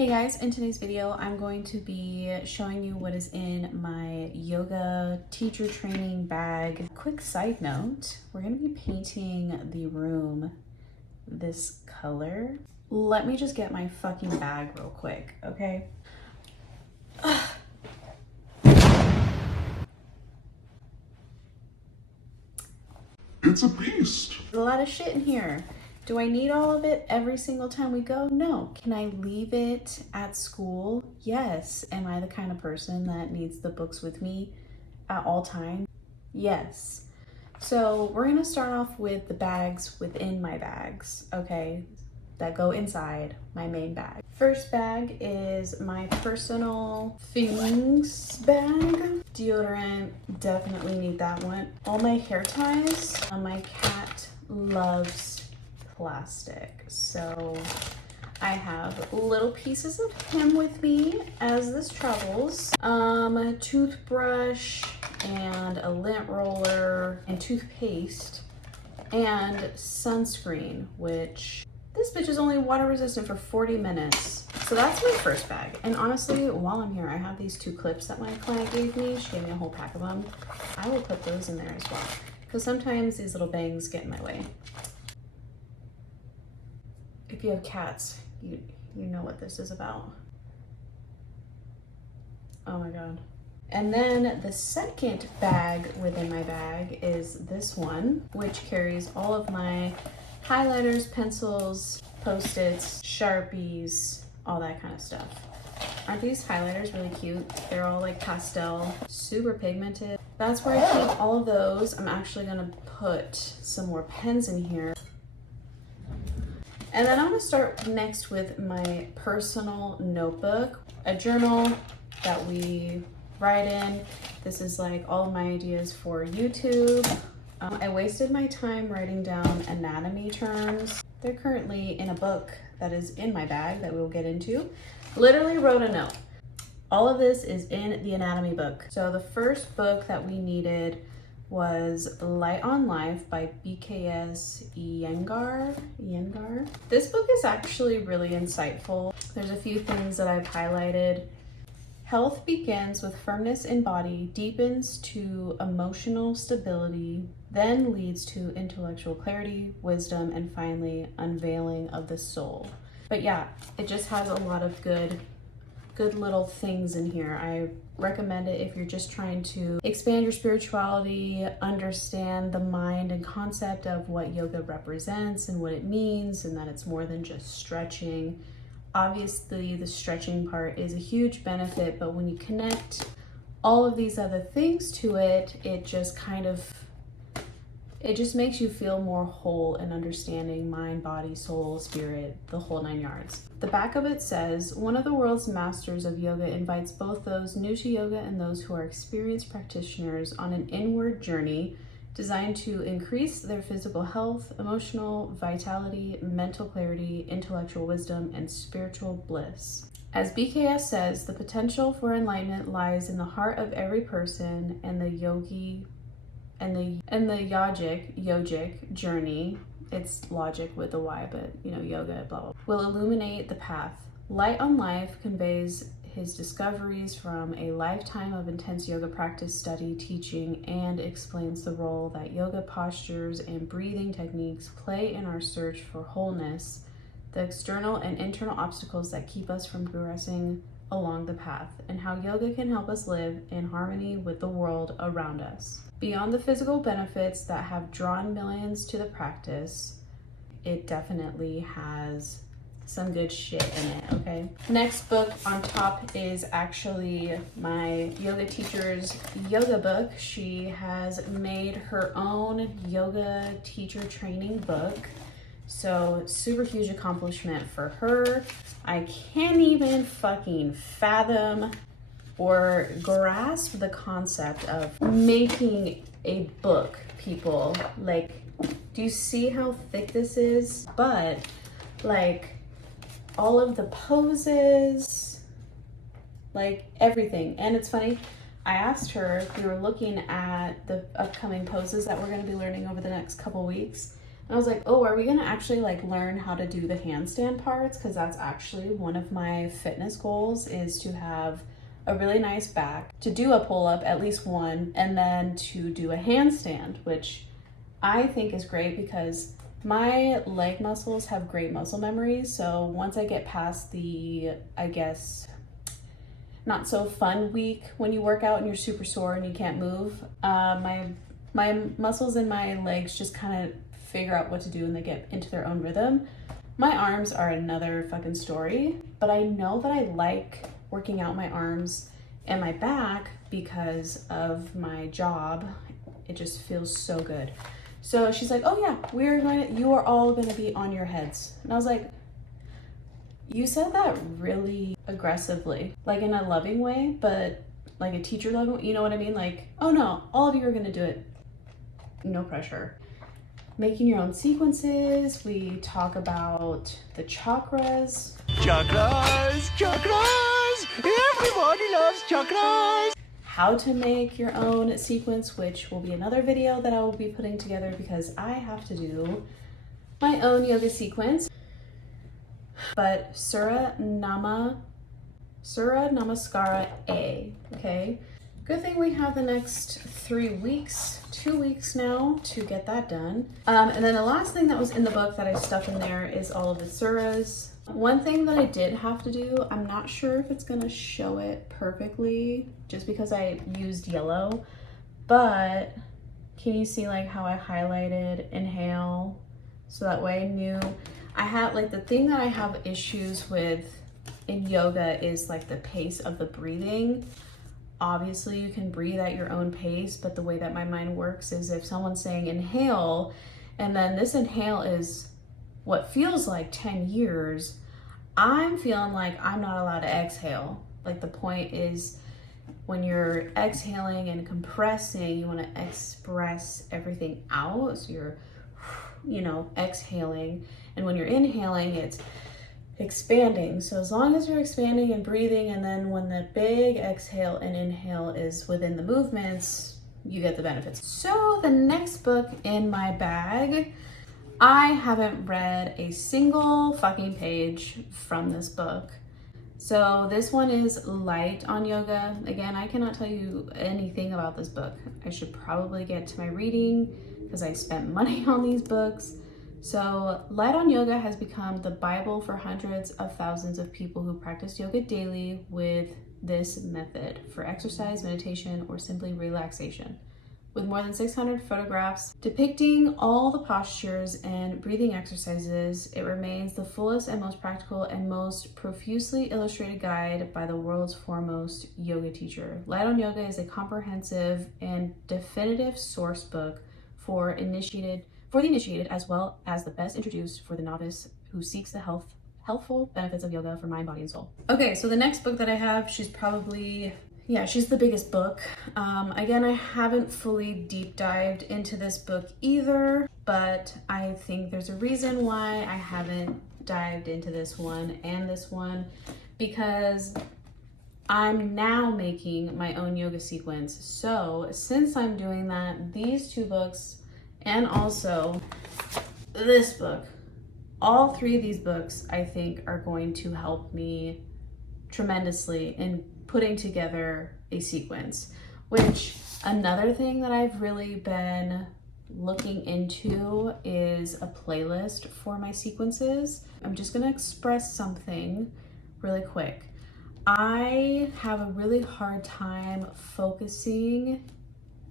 Hey guys, in today's video, I'm going to be showing you what is in my yoga teacher training bag. Quick side note, we're gonna be painting the room this color. Let me just get my fucking bag real quick, okay? It's a beast. There's a lot of shit in here. Do I need all of it every single time we go? No. Can I leave it at school? Yes. Am I the kind of person that needs the books with me at all times? Yes. So we're gonna start off with the bags within my bags, okay, that go inside my main bag. First bag is my personal things bag. Deodorant, definitely need that one. All my hair ties. My cat loves plastic, so I have little pieces of him with me as this travels. A toothbrush and a lint roller and toothpaste and sunscreen, which this bitch is only water resistant for 40 minutes. So that's my first bag. And honestly, while I'm here, I have these 2 clips that my client gave me. She gave me a whole pack of them. I will put those in there as well, because sometimes these little bangs get in my way. If you have cats, you know what this is about. Oh my God. And then the second bag within my bag is this one, which carries all of my highlighters, pencils, Post-its, Sharpies, all that kind of stuff. Aren't these highlighters really cute? They're all like pastel, super pigmented. That's where I keep all of those. I'm actually gonna put some more pens in here. And then I'm gonna start next with my personal notebook, a journal that we write in. This is like all of my ideas for YouTube. I wasted my time writing down anatomy terms. They're currently in a book that is in my bag that we'll get into. Literally wrote a note. All of this is in the anatomy book. So the first book that we needed was Light on Life by BKS Iyengar. This book is actually really insightful. There's a few things that I've highlighted. Health begins with firmness in body, deepens to emotional stability, then leads to intellectual clarity, wisdom, and finally unveiling of the soul. But yeah, it just has a lot of good little things in here. I recommend it if you're just trying to expand your spirituality, understand the mind and concept of what yoga represents and what it means, and that it's more than just stretching. Obviously, the stretching part is a huge benefit, but when you connect all of these other things to it, it just makes you feel more whole and understanding mind, body, soul, spirit, the whole 9 yards. The back of it says, one of the world's masters of yoga invites both those new to yoga and those who are experienced practitioners on an inward journey designed to increase their physical health, emotional vitality, mental clarity, intellectual wisdom, and spiritual bliss. As BKS says, the potential for enlightenment lies in the heart of every person, and the yogic journey, it's logic with a Y, but yoga, blah, blah, will illuminate the path. Light on Life conveys his discoveries from a lifetime of intense yoga practice, study, teaching, and explains the role that yoga postures and breathing techniques play in our search for wholeness, the external and internal obstacles that keep us from progressing along the path, and how yoga can help us live in harmony with the world around us. Beyond the physical benefits that have drawn millions to the practice, it definitely has some good shit in it, okay? Next book on top is actually my yoga teacher's yoga book. She has made her own yoga teacher training book. So super huge accomplishment for her. I can't even fucking fathom or grasp the concept of making a book, people. Like, do you see how thick this is? But like all of the poses, like everything. And it's funny, I asked her, we were looking at the upcoming poses that we're going to be learning over the next couple weeks. And I was like, oh, are we gonna actually like learn how to do the handstand parts? Because that's actually one of my fitness goals, is to have a really nice back, to do a pull-up, at least one, and then to do a handstand, which I think is great because my leg muscles have great muscle memory. So once I get past the, I guess, not so fun week when you work out and you're super sore and you can't move, my muscles in my legs just kind of figure out what to do and they get into their own rhythm. My arms are another fucking story, but I know that I like working out my arms and my back because of my job. It just feels so good. So she's like, oh yeah, you are all gonna be on your heads. And I was like, you said that really aggressively, like in a loving way, but like a teacher loving way, you know what I mean? Like, oh no, all of you are gonna do it. No pressure. Making your own sequences. We talk about the chakras. Chakras, chakras, everybody loves chakras. How to make your own sequence, which will be another video that I will be putting together because I have to do my own yoga sequence. But Surya Namaskara A, okay? Good thing we have the next 2 weeks now to get that done. And then the last thing that was in the book that I stuck in there is all of the suras. One thing that I did have to do, I'm not sure if it's gonna show it perfectly just because I used yellow, but can you see like how I highlighted inhale? So that way I knew I had like the thing that I have issues with in yoga is like the pace of the breathing. Obviously you can breathe at your own pace, but the way that my mind works is if someone's saying inhale, and then this inhale is what feels like 10 years, I'm feeling like I'm not allowed to exhale. Like the point is when you're exhaling and compressing, you want to express everything out. So you're, exhaling. And when you're inhaling, it's expanding. So as long as you're expanding and breathing, and then when the big exhale and inhale is within the movements, you get the benefits. So the next book in my bag, I haven't read a single fucking page from this book. So this one is light on yoga. Again, I cannot tell you anything about this book. I should probably get to my reading because I spent money on these books. So Light on Yoga has become the Bible for hundreds of thousands of people who practice yoga daily with this method for exercise, meditation, or simply relaxation. With more than 600 photographs depicting all the postures and breathing exercises, it remains the fullest and most practical and most profusely illustrated guide by the world's foremost yoga teacher. Light on Yoga is a comprehensive and definitive source book for the initiated, as well as the best introduced for the novice who seeks the healthful benefits of yoga for mind, body, and soul. Okay, so the next book that I have, she's the biggest book. Again, I haven't fully deep dived into this book either, but I think there's a reason why I haven't dived into this one and this one, because I'm now making my own yoga sequence. So since I'm doing that, these two books and also this book, all three of these books I think are going to help me tremendously in putting together a sequence. Which, another thing that I've really been looking into is a playlist for my sequences. I'm just gonna express something really quick. I have a really hard time focusing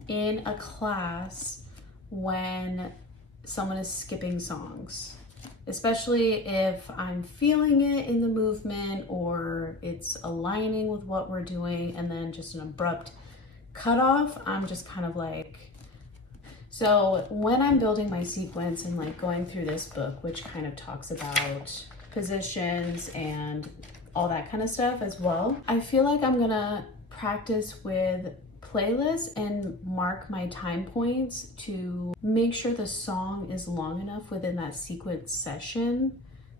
in a class when someone is skipping songs, especially if I'm feeling it in the movement or it's aligning with what we're doing, and then just an abrupt cutoff. I'm just kind of like, so when I'm building my sequence and like going through this book, which kind of talks about positions and all that kind of stuff as well, I feel like I'm gonna practice with playlists and mark my time points to make sure the song is long enough within that sequence session,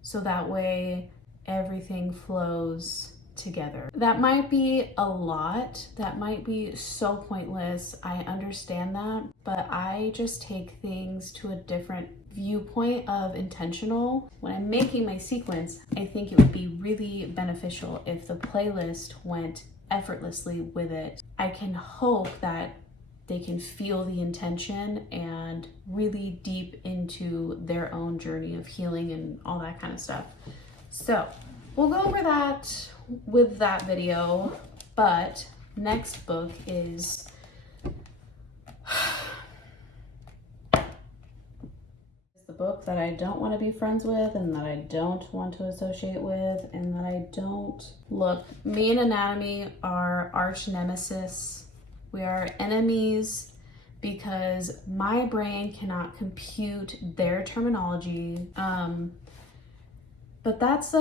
so that way everything flows together. That might be a lot, that might be so pointless, I understand that, but I just take things to a different viewpoint of intentional, when I'm making my sequence, I think it would be really beneficial if the playlist went effortlessly with it. I can hope that they can feel the intention and really deep into their own journey of healing and all that kind of stuff. So we'll go over that with that video, but next book is the book that I don't want to be friends with and that I don't want to associate with and that I don't. Look, me and anatomy are arch nemesis. We are enemies because my brain cannot compute their terminology. But that's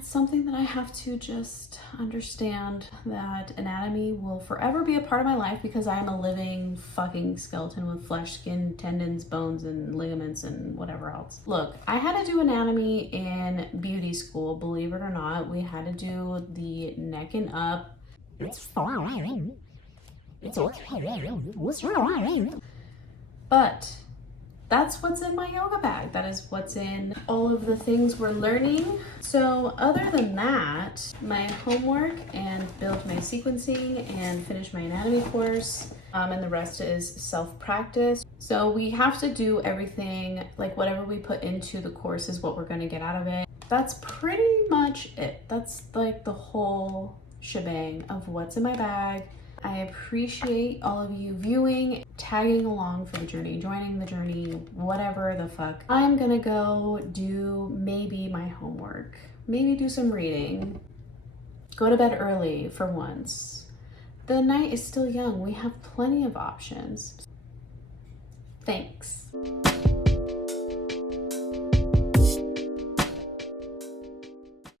something that I have to just understand, that anatomy will forever be a part of my life because I am a living fucking skeleton with flesh, skin, tendons, bones, and ligaments and whatever else. Look, I had to do anatomy in beauty school, believe it or not. We had to do the neck and up. But that's what's in my yoga bag. That is what's in all of the things we're learning. So other than that, my homework and build my sequencing and finish my anatomy course, and the rest is self-practice. So we have to do everything, like whatever we put into the course is what we're gonna get out of it. That's pretty much it. That's like the whole shebang of what's in my bag. I appreciate all of you viewing, tagging along for the journey, joining the journey, whatever the fuck. I'm gonna go do maybe my homework, maybe do some reading, go to bed early for once. The night is still young. We have plenty of options. Thanks.